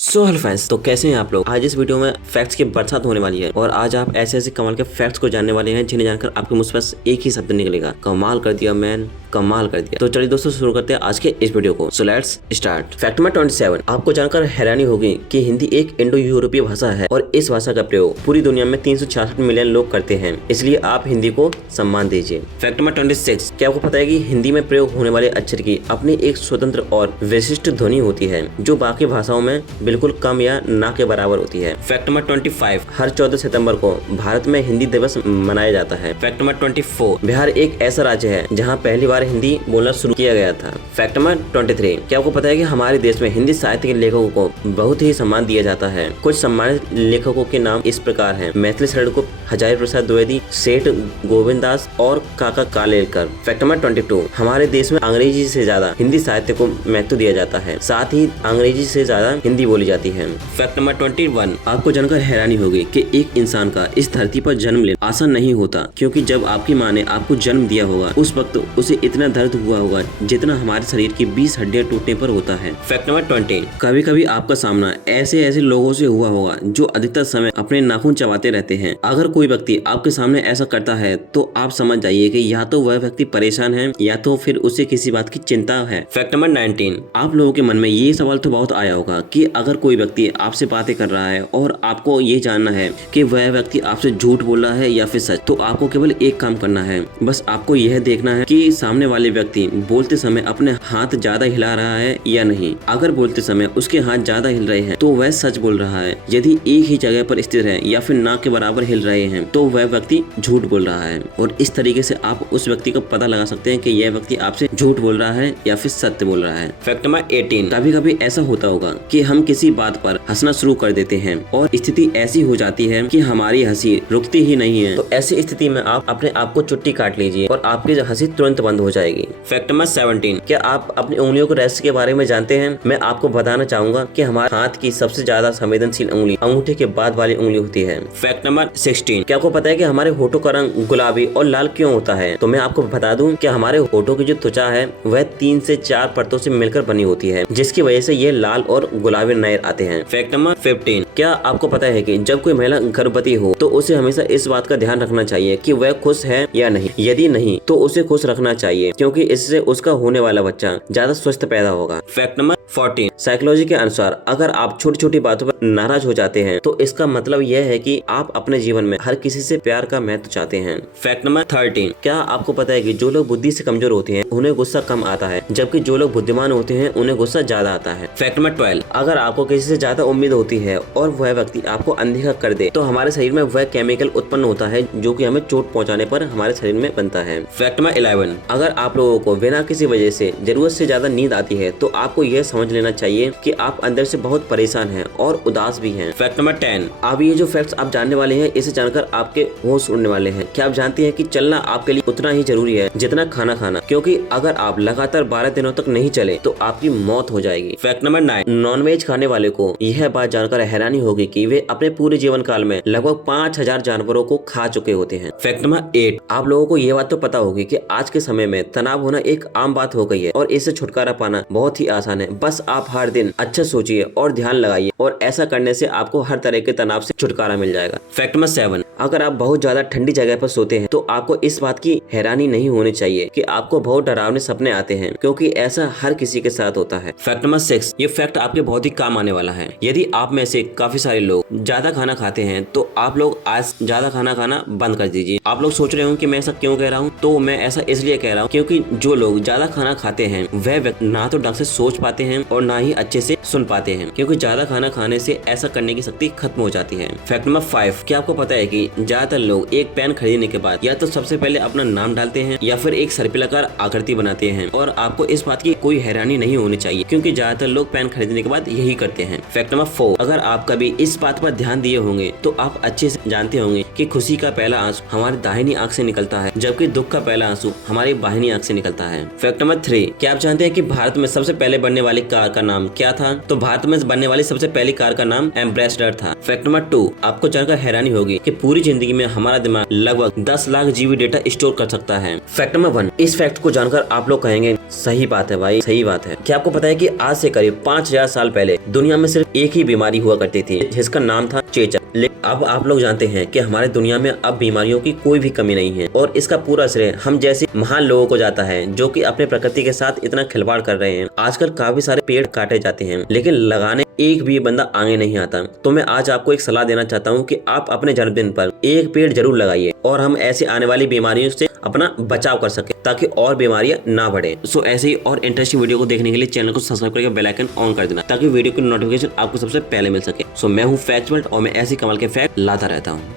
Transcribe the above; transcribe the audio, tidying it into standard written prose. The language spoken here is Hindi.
हेलो फ्रेंड्स, तो कैसे हैं आप लोग। आज इस वीडियो में फैक्ट्स की बरसात होने वाली है और आज आप ऐसे ऐसे कमाल के फैक्ट्स को जानने वाले हैं जिन्हें जानकर आपके मुंह से बस एक ही शब्द निकलेगा, कमाल कर दिया मैन, कमाल कर दिया। तो चलिए दोस्तों शुरू करते हैं आज के इस वीडियो को। So let's start. Fact number 27, आपको जानकर हैरानी होगी कि हिंदी एक इंडो यूरोपीय भाषा है और इस भाषा का प्रयोग पूरी दुनिया में 366 मिलियन लोग करते हैं, इसलिए आप हिंदी को सम्मान दीजिए। फैक्ट नंबर 26, क्या आपको पता है कि हिंदी में प्रयोग होने वाले अक्षर की अपनी एक स्वतंत्र और विशिष्ट ध्वनि होती है जो बाकी भाषाओं में बिल्कुल कम या ना के बराबर होती है। फैक्ट नंबर 25, हर 14 सितंबर को भारत में हिंदी दिवस मनाया जाता है। फैक्ट नंबर 24, बिहार एक ऐसा राज्य है जहां पहली बार हिंदी बोलना शुरू किया गया था। फैक्ट नंबर 23, क्या आपको पता है कि हमारे देश में हिंदी साहित्य के लेखकों को बहुत ही सम्मान दिया जाता है। कुछ सम्मानित लेखकों के नाम इस प्रकार हैं: मैथिली शरण गुप्त, हजारी प्रसाद द्विवेदी, सेठ गोविंद दास और काका कालेलकर। फैक्ट नंबर 22, हमारे देश में अंग्रेजी से ज्यादा हिंदी साहित्य को महत्व दिया जाता है, साथ ही अंग्रेजी से ज्यादा हिंदी बोली जाती है। फैक्ट नंबर 21, आपको जानकर हैरानी होगी कि एक इंसान का इस धरती पर जन्म लेना आसान नहीं होता, क्योंकि जब आपकी माँ ने आपको जन्म दिया होगा उस वक्त उसे इतना दर्द हुआ होगा जितना हमारे शरीर की 20 हड्डियां टूटने पर होता है। फैक्ट नंबर 20, कभी कभी आपका सामना ऐसे ऐसे लोगों से हुआ होगा जो अधिकतर समय अपने नाखून चबाते रहते हैं। अगर कोई व्यक्ति आपके सामने ऐसा करता है तो आप समझ जाइए कि या तो वह व्यक्ति परेशान है या तो फिर उसे किसी बात की चिंता है। फैक्ट नंबर 19, आप लोगों के मन में ये सवाल तो बहुत आया होगा कि अगर कोई व्यक्ति आपसे बातें कर रहा है और आपको ये जानना है कि वह व्यक्ति आपसे झूठ बोल रहा है या फिर सच, तो आपको केवल एक काम करना है, बस आपको यह देखना है कि सामने वाले व्यक्ति बोलते समय अपने हाथ ज्यादा हिला रहा है या नहीं। अगर बोलते समय उसके हाथ ज्यादा हिल रहे हैं तो वह सच बोल रहा है, यदि एक ही जगह पर स्थिर है या फिर ना के बराबर हिल रहे हैं तो वह व्यक्ति झूठ बोल रहा है। और इस तरीके से आप उस व्यक्ति का पता लगा सकते हैं कि यह व्यक्ति आपसे झूठ बोल रहा है या फिर सत्य बोल रहा है। फैक्ट नंबर 18, कभी कभी ऐसा होता होगा कि हम किसी बात पर हंसना शुरू कर देते हैं और स्थिति ऐसी हो जाती है कि हमारी हंसी रुकती ही नहीं है। तो ऐसी स्थिति में आप अपने आप को चुट्टी काट लीजिए और आपकी हंसी तुरंत बंद हो जाएगी। फैक्ट नंबर 17, क्या आप अपनी उंगलियों के रहस्य के बारे में जानते हैं? मैं आपको बताना चाहूंगा कि हमारे हाथ की सबसे ज्यादा संवेदनशील उंगली अंगूठे के बाद वाली उंगली होती है। फैक्ट नंबर 16, क्या आपको पता है कि हमारे होठों का रंग गुलाबी और लाल क्यों होता है? तो मैं आपको बता दूं कि हमारे होठों की जो त्वचा है वह 3 से 4 परतों से मिलकर बनी होती है, जिसकी वजह से ये लाल और गुलाबी नजर आते हैं। फैक्ट नंबर 15, क्या आपको पता है कि जब कोई महिला गर्भवती हो तो उसे हमेशा इस बात का ध्यान रखना चाहिए कि वह खुश है या नहीं। यदि नहीं तो उसे खुश रखना चाहिए, क्योंकि इससे उसका होने वाला बच्चा ज्यादा स्वस्थ पैदा होगा। फैक्ट नंबर 14, साइकोलॉजी के अनुसार अगर आप छोटी छोटी बातों पर नाराज हो जाते हैं तो इसका मतलब यह है कि आप अपने जीवन में हर किसी से प्यार का महत्व चाहते हैं। फैक्ट नंबर 13, क्या आपको पता है कि जो लोग बुद्धि से कमजोर होते हैं उन्हें गुस्सा कम आता है, जबकि जो लोग बुद्धिमान होते हैं उन्हें गुस्सा ज्यादा आता है। फैक्ट नंबर 12, अगर आपको किसी से ज्यादा उम्मीद होती है और वह व्यक्ति आपको अनदेखा कर दे तो हमारे शरीर में वह केमिकल उत्पन्न होता है जो कि हमें चोट पहुंचाने पर हमारे शरीर में बनता है। फैक्ट नंबर 11, अगर आप लोगों को बिना किसी वजह से जरूरत से ज्यादा नींद आती है तो आपको यह समझ लेना चाहिए कि आप अंदर से बहुत परेशान हैं और उदास भी हैं। फैक्ट नंबर 10, अब ये जो फैक्ट्स आप जानने वाले हैं इसे जानकर आपके होश उड़ने वाले हैं। क्या आप जानते हैं कि चलना आपके लिए उतना ही जरूरी है जितना खाना खाना, क्योंकि अगर आप लगातार 12 दिनों तक नहीं चले तो आपकी मौत हो जाएगी। फैक्ट नंबर 9, नॉनवेज खाने वाले को यह बात जानकर हैरानी होगी कि वे अपने पूरे जीवन काल में लगभग 5000 जानवरों को खा चुके होते हैं। फैक्ट नंबर 8, आप लोगों को यह बात तो पता होगी कि आज के समय में तनाव होना एक आम बात हो गई है और इससे छुटकारा पाना बहुत ही आसान है। बस आप हर दिन अच्छा सोचिए और ध्यान लगाइए और ऐसा करने से आपको हर तरह के तनाव से छुटकारा मिल जाएगा। फैक्ट नंबर 7, अगर आप बहुत ज्यादा ठंडी जगह पर सोते हैं तो आपको इस बात की हैरानी नहीं होनी चाहिए कि आपको बहुत डरावने सपने आते हैं, क्योंकि ऐसा हर किसी के साथ होता है। फैक्ट नंबर 6, ये फैक्ट आपके बहुत ही काम आने वाला है। यदि आप में से काफी सारे लोग ज्यादा खाना खाते हैं तो आप लोग आज ज्यादा खाना खाना बंद कर दीजिए। आप लोग सोच रहे हो कि मैं ऐसा क्यों कह रहा हूँ, तो मैं ऐसा इसलिए कह रहा हूँ क्योंकि जो लोग ज्यादा खाना खाते हैं वह ना तो ढंग से सोच पाते हैं और ना ही अच्छे से सुन पाते हैं, क्योंकि ज्यादा खाना खाने से ऐसा करने की शक्ति खत्म हो जाती है। फैक्ट नंबर 5, क्या आपको पता है कि ज्यादातर लोग एक पेन खरीदने के बाद या तो सबसे पहले अपना नाम डालते हैं या फिर एक सर्पिलाकार आकृति बनाते हैं, और आपको इस बात की कोई हैरानी नहीं होनी चाहिए क्योंकि ज्यादातर लोग पेन खरीदने के बाद यही करते हैं। फैक्ट नंबर 4, अगर आप कभी इस बात पर ध्यान दिए होंगे तो आप अच्छे से जानते होंगे कि खुशी का पहला आंसू हमारी दाहिनी आंख से निकलता है, जबकि दुख का पहला आंसू हमारी बाहिनी आंख से निकलता है। फैक्ट नंबर 3, क्या आप जानते हैं कि भारत में सबसे पहले बनने वाली कार का नाम क्या था? तो भारत में बनने वाली सबसे पहली कार का नाम एम्ब्रेसडर था। फैक्ट नंबर 2, आपको जानकर हैरानी होगी कि पूरी जिंदगी में हमारा दिमाग लगभग 10 लाख जीबी डेटा स्टोर कर सकता है। फैक्ट नंबर 1, इस फैक्ट को जानकर आप लोग कहेंगे सही बात है भाई, सही बात है। क्या आपको पता है कि आज से करीब 5000 साल पहले दुनिया में सिर्फ एक ही बीमारी हुआ करती थी जिसका नाम था चेचक। लेकिन अब आप लोग जानते हैं कि हमारे दुनिया में अब बीमारियों की कोई भी कमी नहीं है और इसका पूरा श्रेय हम जैसे महान लोगों को जाता है जो कि अपने प्रकृति के साथ इतना खिलवाड़ कर रहे हैं। आजकल काफी सारे पेड़ काटे जाते हैं लेकिन लगाने एक भी बंदा आगे नहीं आता। तो मैं आज आपको एक सलाह देना चाहता हूँ कि आप अपने जन्मदिन पर एक पेड़ जरूर लगाइए और हम ऐसे आने वाली बीमारियों से अपना बचाव कर सके ताकि और बीमारियां ना बढ़े। सो ऐसे ही और इंटरेस्टिंग वीडियो को देखने के लिए चैनल को सब्सक्राइब करके बेल आइकन ऑन कर देना ताकि वीडियो की नोटिफिकेशन आपको सबसे पहले मिल सके। सो मैं हूँ फैक्ट वर्ल्ड और मैं ऐसी कमाल के फैक्ट लाता रहता हूँ।